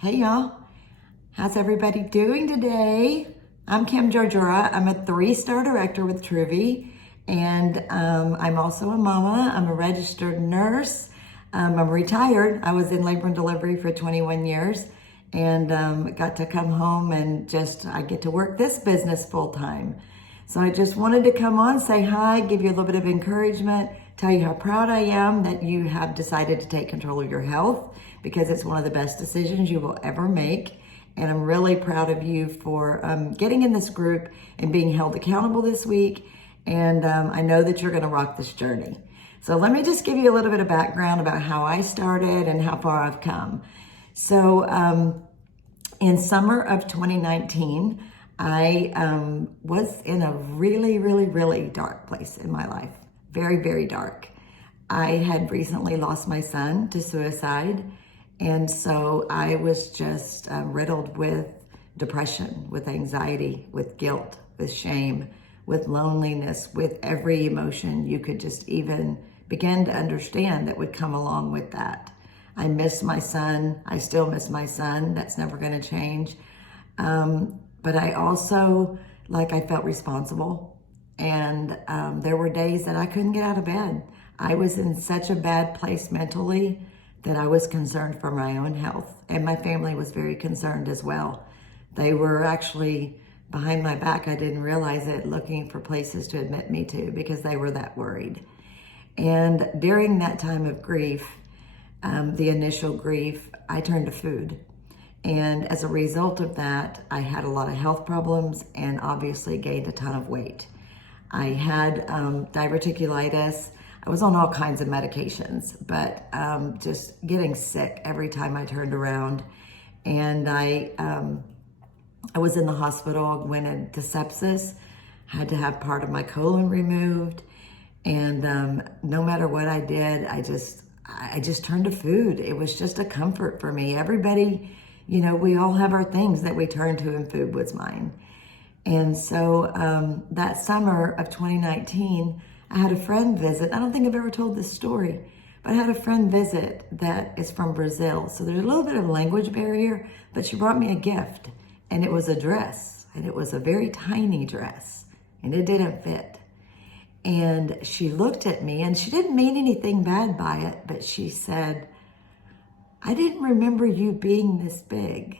Hey y'all, how's everybody doing today? I'm Kim Georgiura. I'm a 3-star director with Truvy, and I'm also a mama. I'm a registered nurse. I'm retired. I was in labor and delivery for 21 years and got to come home and I get to work this business full time. So I just wanted to come on, say hi, give you a little bit of encouragement, tell you how proud I am that you have decided to take control of your health, because it's one of the best decisions you will ever make. And I'm really proud of you for getting in this group and being held accountable this week. And I know that you're gonna rock this journey. So let me just give you a little bit of background about how I started and how far I've come. So in summer of 2019, I was in a really dark place in my life. Very dark. I had recently lost my son to suicide. And so I was just riddled with depression, with anxiety, with guilt, with shame, with loneliness, with every emotion you could just even begin to understand that would come along with that. I miss my son. I still miss my son. That's never going to change. But I also, I felt responsible. And there were days that I couldn't get out of bed. I was in such a bad place mentally that I was concerned for my own health. And my family was very concerned as well. They were actually behind my back, I didn't realize it, looking for places to admit me to because they were that worried. And during that time of grief, the initial grief, I turned to food. And as a result of that, I had a lot of health problems and obviously gained a ton of weight. I had diverticulitis. I was on all kinds of medications, but just getting sick every time I turned around. And I was in the hospital, I went into sepsis, had to have part of my colon removed. And no matter what I did, I just turned to food. It was just a comfort for me. Everybody, we all have our things that we turn to, and food was mine. And so that summer of 2019, I had a friend visit. I don't think I've ever told this story, but I had a friend visit that is from Brazil. So there's a little bit of a language barrier, but she brought me a gift, and it was a dress, and it was a very tiny dress, and it didn't fit. And she looked at me, and she didn't mean anything bad by it, but she said, "I didn't remember you being this big."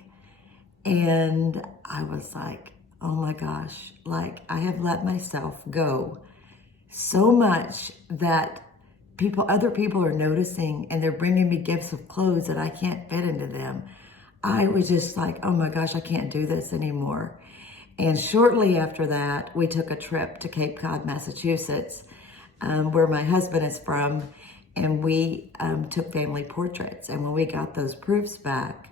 And I was like, oh my gosh, I have let myself go so much that other people are noticing, and they're bringing me gifts of clothes that I can't fit into them. I was just like, oh my gosh, I can't do this anymore. And shortly after that, we took a trip to Cape Cod, Massachusetts, where my husband is from, and we took family portraits. And when we got those proofs back,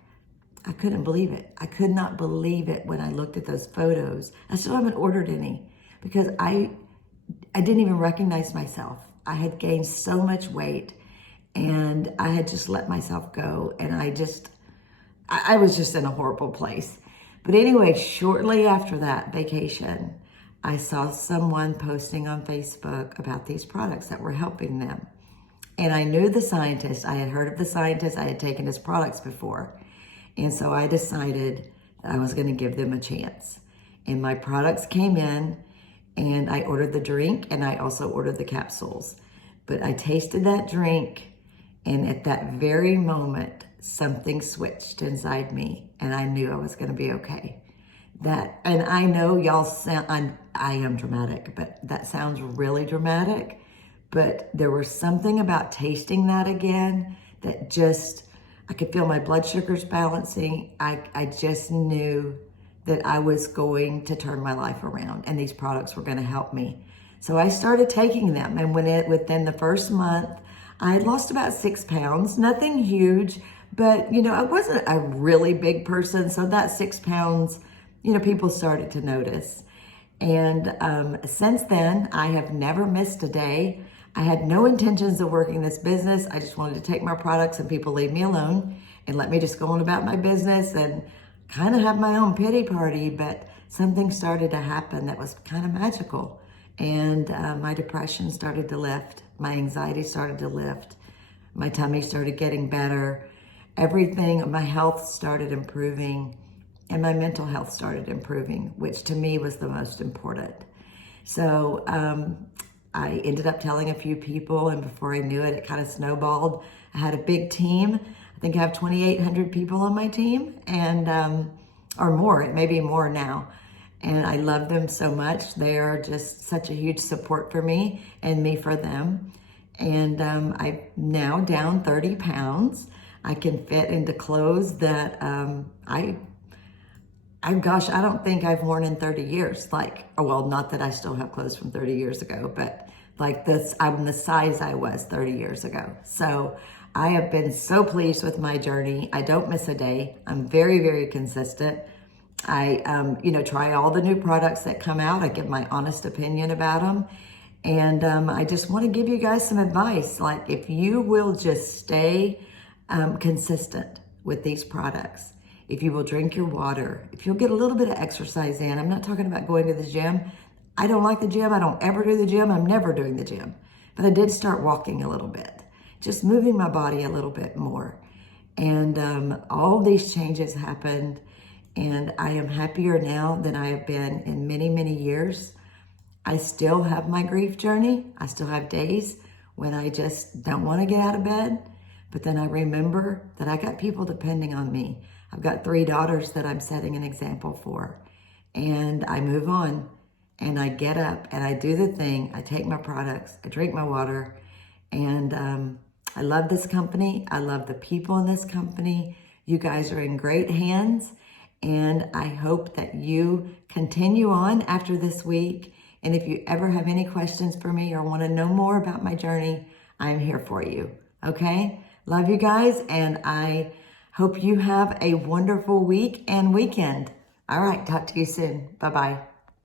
I couldn't believe it. I could not believe it when I looked at those photos. I still haven't ordered any because I didn't even recognize myself. I had gained so much weight, and I had just let myself go. And I was just in a horrible place. But anyway, shortly after that vacation, I saw someone posting on Facebook about these products that were helping them. And I knew the scientist. I had heard of the scientist. I had taken his products before. And so I decided that I was going to give them a chance. And my products came in, and I ordered the drink, and I also ordered the capsules. But I tasted that drink, and at that very moment, something switched inside me, and I knew I was going to be okay. And I know y'all sound, I am dramatic, but that sounds really dramatic. But there was something about tasting that again that I could feel my blood sugars balancing. I just knew that I was going to turn my life around, and these products were going to help me. So I started taking them, and within the first month, I had lost about 6 pounds. Nothing huge, but I wasn't a really big person, so that 6 pounds, people started to notice. And since then, I have never missed a day. I had no intentions of working this business. I just wanted to take my products and people leave me alone and let me just go on about my business and kind of have my own pity party. But something started to happen that was kind of magical. And my depression started to lift. My anxiety started to lift. My tummy started getting better. everything, my health started improving and my mental health started improving, which to me was the most important. So I ended up telling a few people, and before I knew it, it kind of snowballed. I had a big team. I think I have 2,800 people on my team, and or more, it may be more now. And I love them so much. They are just such a huge support for me and me for them. And I'm now down 30 pounds. I can fit into clothes that gosh, I don't think I've worn in 30 years. Like, oh, well, not that I still have clothes from 30 years ago, but like this, I'm the size I was 30 years ago. So I have been so pleased with my journey. I don't miss a day. I'm very, very consistent. I, try all the new products that come out. I give my honest opinion about them. And I just want to give you guys some advice. Like, if you will just stay consistent with these products, if you will drink your water, if you'll get a little bit of exercise in. I'm not talking about going to the gym. I don't like the gym. I don't ever do the gym. I'm never doing the gym. But I did start walking a little bit, just moving my body a little bit more. And all these changes happened, and I am happier now than I have been in many, many years. I still have my grief journey. I still have days when I just don't want to get out of bed. But then I remember that I got people depending on me. I've got 3 daughters that I'm setting an example for. And I move on, and I get up and I do the thing. I take my products, I drink my water, and I love this company. I love the people in this company. You guys are in great hands, and I hope that you continue on after this week. And if you ever have any questions for me or want to know more about my journey, I'm here for you. Okay? Love you guys, and I hope you have a wonderful week and weekend. All right, talk to you soon. Bye-bye.